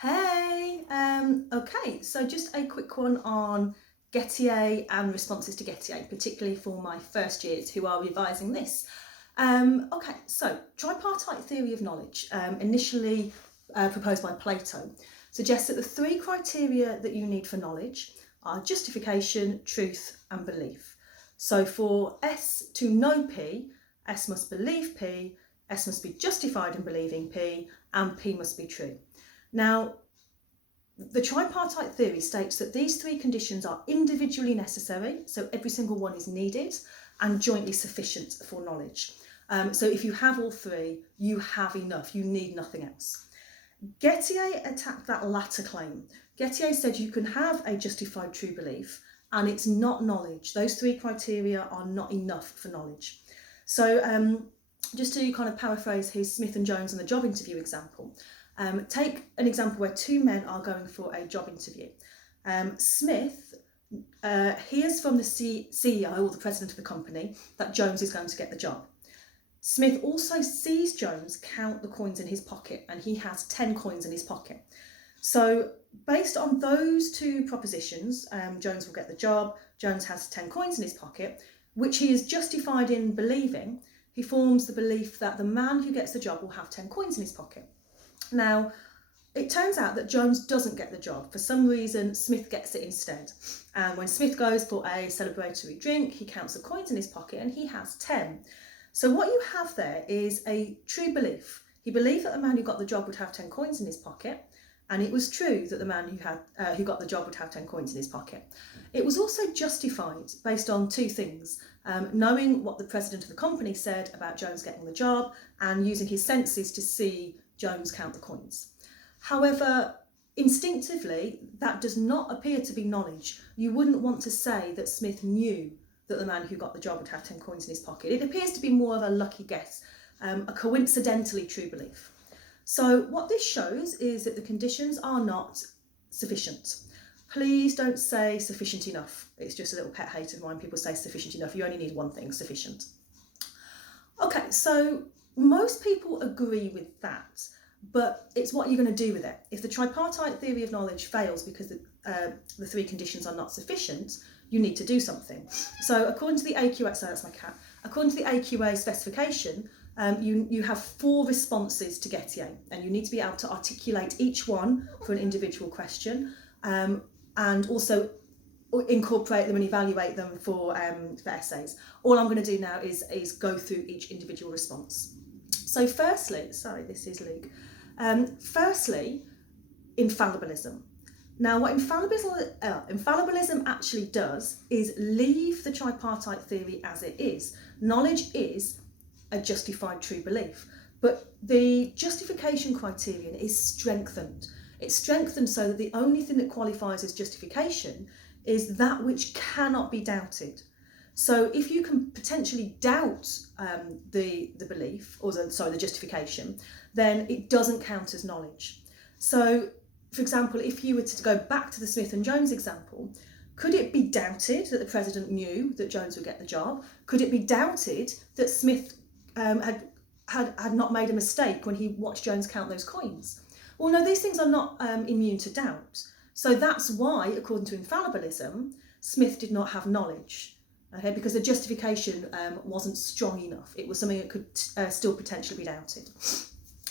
Hey, okay, so just a quick one on Gettier and responses to Gettier, particularly for my first years who are revising this. Okay, so tripartite theory of knowledge, initially proposed by Plato, suggests that the three criteria that you need for knowledge are justification, truth, and belief. So for S to know P, S must believe P, S must be justified in believing P, and P must be true. Now, the tripartite theory states that these three conditions are individually necessary, so every single one is needed, and jointly sufficient for knowledge. So if you have all three, you have enough, you need nothing else. Gettier attacked that latter claim. Gettier said you can have a justified true belief, and it's not knowledge. Those three criteria are not enough for knowledge. So just to kind of paraphrase his Smith and Jones and the job interview example, take an example where two men are going for a job interview. Smith hears from the CEO or the president of the company that Jones is going to get the job. Smith also sees Jones count the coins in his pocket, and he has 10 coins in his pocket. So based on those two propositions, Jones will get the job, Jones has 10 coins in his pocket, which he is justified in believing. He forms the belief that the man who gets the job will have 10 coins in his pocket. Now, it turns out that Jones doesn't get the job. For some reason, Smith gets it instead. And when Smith goes for a celebratory drink, he counts the coins in his pocket and he has 10. So what you have there is a true belief. He believed that the man who got the job would have 10 coins in his pocket, and it was true that the man who got the job would have 10 coins in his pocket. It was also justified based on two things, knowing what the president of the company said about Jones getting the job and using his senses to see Jones count the coins. However, instinctively, that does not appear to be knowledge. You wouldn't want to say that Smith knew that the man who got the job would have 10 coins in his pocket. It appears to be more of a lucky guess, a coincidentally true belief. So what this shows is that the conditions are not sufficient. Please don't say sufficient enough. It's just a little pet hate of mine. People say sufficient enough. You only need one thing, sufficient. Okay, so most people agree with that, but it's what you're going to do with it. If the tripartite theory of knowledge fails because the three conditions are not sufficient, you need to do something. So according to the AQA, sorry, that's my cat. According to the AQA specification, you have 4 responses to Gettier, and you need to be able to articulate each one for an individual question, and also incorporate them and evaluate them for essays. All I'm going to do now is go through each individual response. So firstly, sorry, this is Luke. Firstly, infallibilism. Now, what infallibilism actually does is leave the tripartite theory as it is. Knowledge is a justified true belief, but the justification criterion is strengthened. It's strengthened so that the only thing that qualifies as justification is that which cannot be doubted. So if you can potentially doubt the belief, or the justification, then it doesn't count as knowledge. So, for example, if you were to go back to the Smith and Jones example, could it be doubted that the president knew that Jones would get the job? Could it be doubted that Smith had not made a mistake when he watched Jones count those coins? Well, no, these things are not immune to doubt. So that's why, according to infallibilism, Smith did not have knowledge. Okay, because the justification wasn't strong enough. It was something that could still potentially be doubted.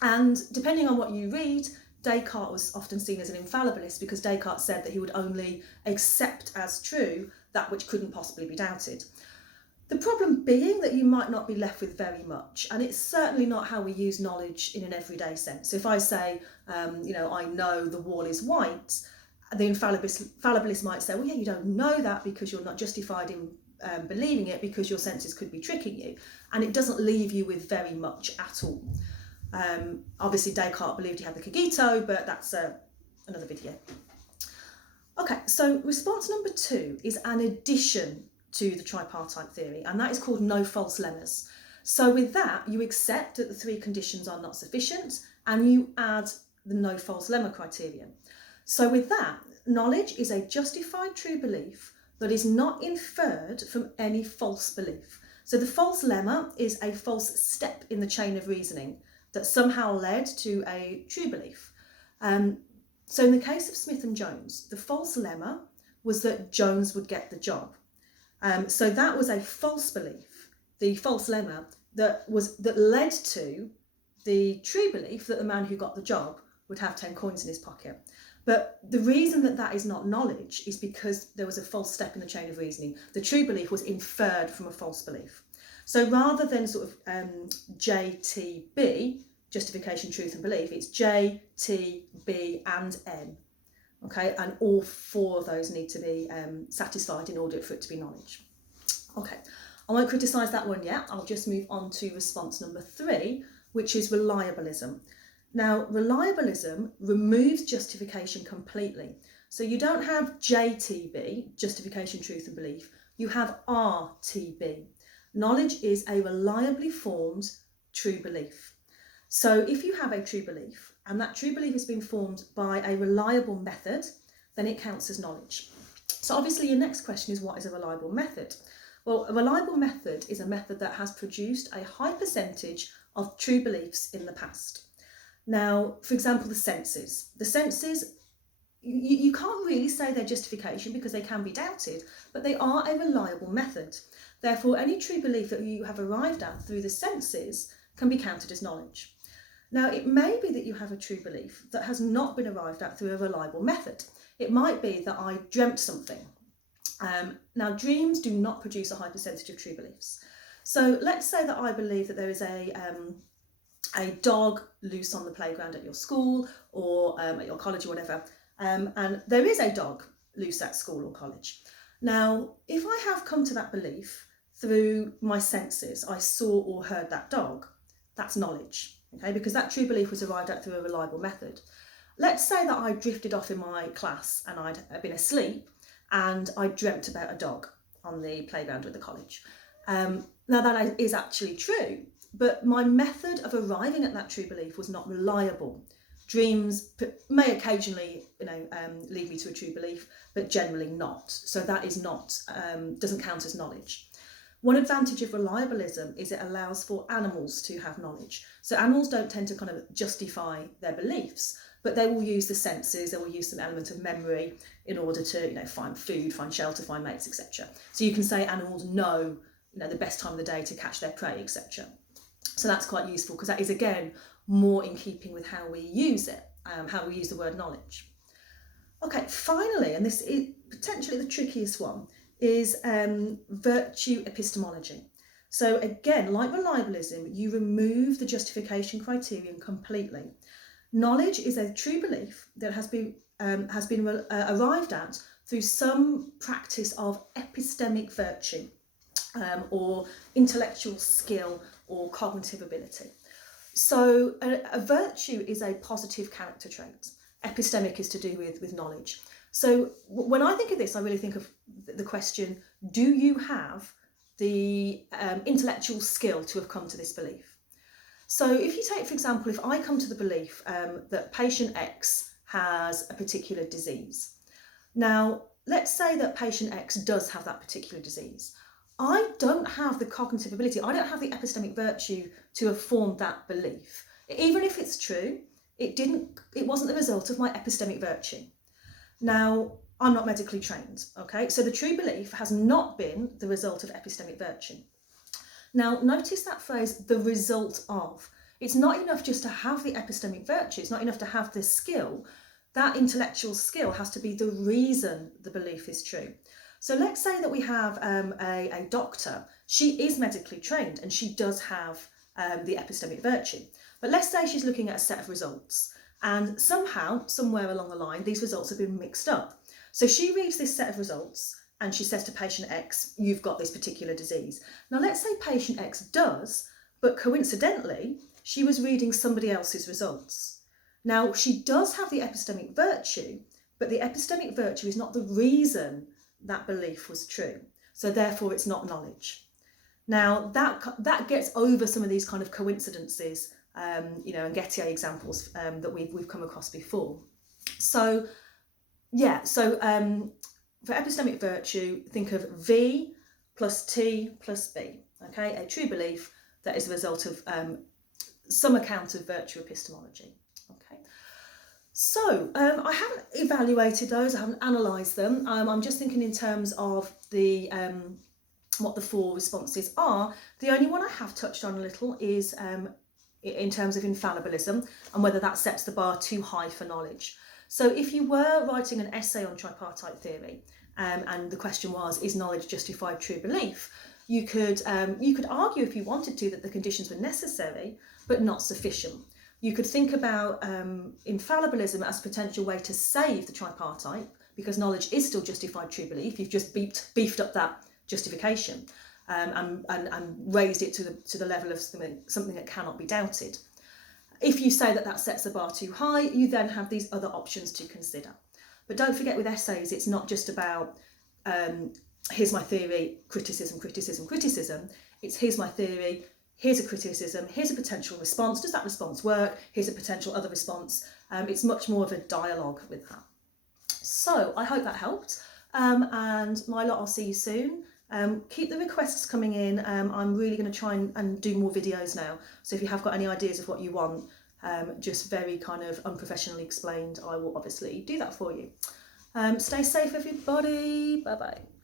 And depending on what you read, Descartes was often seen as an infallibilist because Descartes said that he would only accept as true that which couldn't possibly be doubted. The problem being that you might not be left with very much, and it's certainly not how we use knowledge in an everyday sense. So if I say, I know the wall is white, the infallibilist might say, well, yeah, you don't know that because you're not justified in believing it because your senses could be tricking you, and it doesn't leave you with very much at all. Obviously Descartes believed he had the cogito, but that's another video. Okay, so response number 2 is an addition to the tripartite theory, and that is called no false lemmas. So with that, you accept that the 3 conditions are not sufficient, and you add the no false lemma criterion. So with that, knowledge is a justified true belief that is not inferred from any false belief. So the false lemma is a false step in the chain of reasoning that somehow led to a true belief. So in the case of Smith and Jones, the false lemma was that Jones would get the job. So that was a false belief, the false lemma that led to the true belief that the man who got the job would have 10 coins in his pocket. But the reason that that is not knowledge is because there was a false step in the chain of reasoning. The true belief was inferred from a false belief. So rather than sort of JTB, justification, truth and belief, it's J, T, B and N. Okay, and all four of those need to be satisfied in order for it to be knowledge. Okay, I won't criticise that one yet. I'll just move on to response number 3, which is reliabilism. Now, reliabilism removes justification completely. So you don't have JTB, justification, truth and belief. You have RTB. Knowledge is a reliably formed true belief. So if you have a true belief, and that true belief has been formed by a reliable method, then it counts as knowledge. So obviously your next question is, what is a reliable method? Well, a reliable method is a method that has produced a high percentage of true beliefs in the past. Now, for example, the senses. The senses, you can't really say they're justification because they can be doubted, but they are a reliable method. Therefore, any true belief that you have arrived at through the senses can be counted as knowledge. Now, it may be that you have a true belief that has not been arrived at through a reliable method. It might be that I dreamt something. Now, dreams do not produce a high percentage of true beliefs. So let's say that I believe that there is a dog loose on the playground at your school or at your college or whatever, and there is a dog loose at school or college. Now, if I have come to that belief through my senses, I saw or heard that dog, that's knowledge, okay, because that true belief was arrived at through a reliable method. Let's say that I drifted off in my class and I'd been asleep and I dreamt about a dog on the playground at the college. Now that is actually true, but my method of arriving at that true belief was not reliable. Dreams may occasionally, lead me to a true belief, but generally not. So that is not, doesn't count as knowledge. One advantage of reliabilism is it allows for animals to have knowledge. So animals don't tend to kind of justify their beliefs, but they will use the senses, they will use some element of memory in order to, find food, find shelter, find mates, etc. So you can say animals know, the best time of the day to catch their prey, etc. So that's quite useful because that is, again, more in keeping with how we use it, how we use the word knowledge. Okay, finally, and this is potentially the trickiest one, is virtue epistemology. So again, like reliabilism, you remove the justification criterion completely. Knowledge is a true belief that has been arrived at through some practice of epistemic virtue, or intellectual skill or cognitive ability. So a virtue is a positive character trait. Epistemic is to do with knowledge. So when I think of this, I really think of the question, do you have the intellectual skill to have come to this belief? So if you take, for example, if I come to the belief that patient X has a particular disease. Now, let's say that patient X does have that particular disease. I don't have the cognitive ability, I don't have the epistemic virtue to have formed that belief. Even if it's true, it wasn't the result of my epistemic virtue. Now, I'm not medically trained, okay? So the true belief has not been the result of epistemic virtue. Now, notice that phrase, the result of. It's not enough just to have the epistemic virtue, it's not enough to have this skill. That intellectual skill has to be the reason the belief is true. So let's say that we have a doctor. She is medically trained and she does have the epistemic virtue. But let's say she's looking at a set of results and somehow, somewhere along the line, these results have been mixed up. So she reads this set of results and she says to patient X, you've got this particular disease. Now let's say patient X does, but coincidentally, she was reading somebody else's results. Now she does have the epistemic virtue, but the epistemic virtue is not the reason that belief was true. So therefore it's not knowledge. Now that gets over some of these kind of coincidences, and Gettier examples that we've come across before. So for epistemic virtue, think of V plus T plus B, okay? A true belief that is the result of some account of virtue epistemology, okay? So I haven't evaluated those, I haven't analysed them. I'm just thinking in terms of the what the 4 responses are. The only one I have touched on a little is in terms of infallibilism and whether that sets the bar too high for knowledge. So if you were writing an essay on tripartite theory and the question was, is knowledge justified true belief? You could argue if you wanted to that the conditions were necessary but not sufficient. You could think about infallibilism as a potential way to save the tripartite because knowledge is still justified true belief. You've just beefed up that justification and raised it to the level of something that cannot be doubted. If you say that that sets the bar too high, you then have these other options to consider. But don't forget with essays, it's not just about here's my theory, criticism, criticism, criticism. It's here's my theory, here's a criticism, here's a potential response. Does that response work? Here's a potential other response. It's much more of a dialogue with that. So I hope that helped. And my lot, I'll see you soon. Keep the requests coming in. I'm really going to try and do more videos now. So if you have got any ideas of what you want, just very kind of unprofessionally explained, I will obviously do that for you. Stay safe, everybody. Bye-bye.